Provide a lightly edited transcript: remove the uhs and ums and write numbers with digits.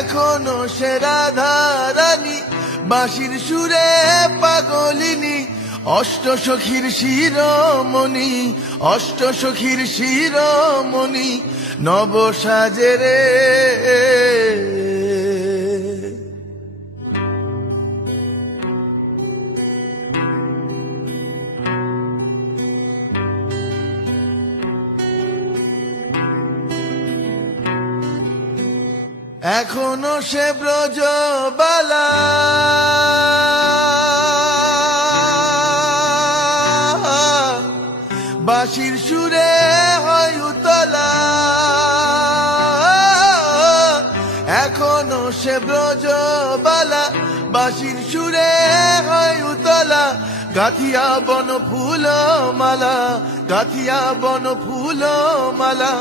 এখনো সে রাধা রানী বাঁশির সুরে পাগলিনী অষ্ট সখীর শিরোমণি অষ্ট সখীর শিরোমণি নব সাজে রে এখনো সে ব্রজবালা বাঁশির সুরে হয় উতলা এখনো সে ব্রজবালা বাঁশির সুরে হয় উতলা গাথিয়া বন ফুল মালা গাথিয়া বন ফুল মালা